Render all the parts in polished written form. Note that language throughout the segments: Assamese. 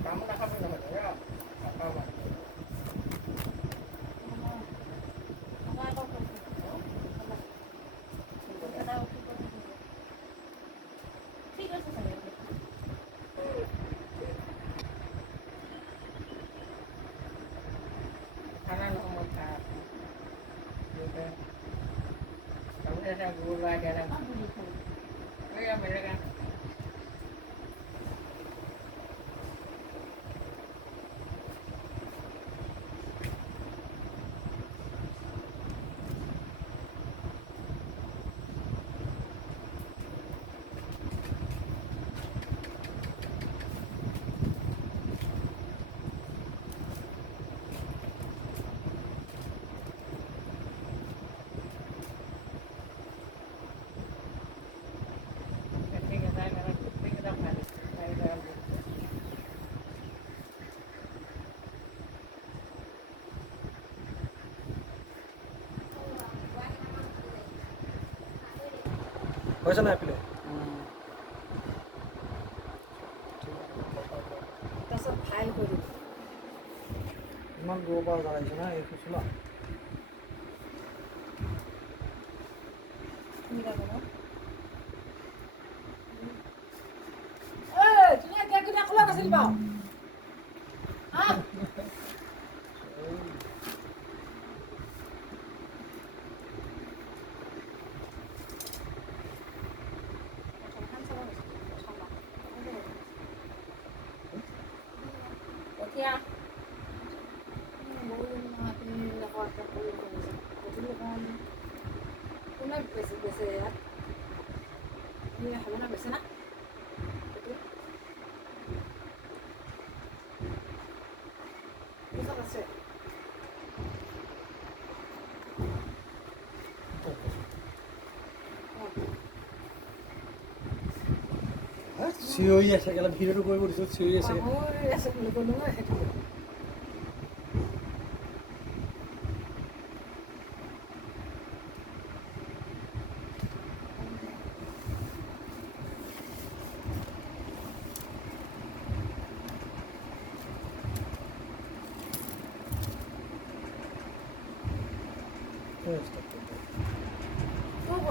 kamu nak kamu nak ya? Kamu. Kanan nomor satu. Gitu. Kamu ada gula dalam. Oh ya benar kan? পয়সা না পেলে তাৰপিছত ফাইল কৰি ইমান দূৰৰ পৰা জনাইছে না এই ফুচলা খোলা নাছিল বাৰু Ya. চিঞৰি আছে কেলা ভিডিঅ'টো কৰিব দিছোঁ চিঞৰি আছে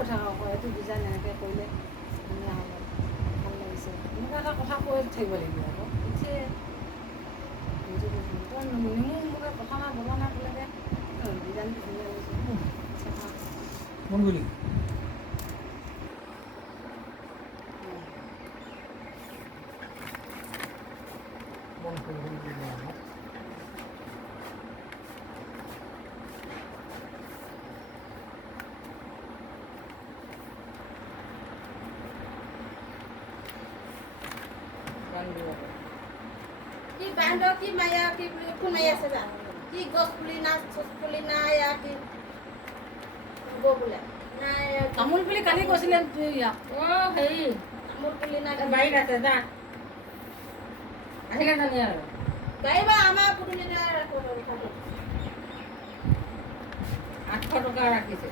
কথা কয় এইটো ডিজাইন এনেকৈ কৰিলে ধুনীয়া হ'ব ভাল লাগিছে এনেকুৱা এটা কথা কৈ থাকিব লাগিব আকৌ নেমু মোকে কথা নাই বলা নাই ক'লেগে ডিজাইনটো ধুনীয়া লাগিছে মন গ'লি মন কৰি কি বান্ধ কি মায়া কি কোন মায়া আছে যা কি গছ পুলি না ছচ পুলি না ইয়া কি বোলে না তামোল পুলি কালি কৈছিলে ও হেৰি তামোল পুলি না বাৰীত আছে যা আহিলে জানি আৰু গাড়ীবা আমাৰ পুলি না 800 টকা ৰাখিছে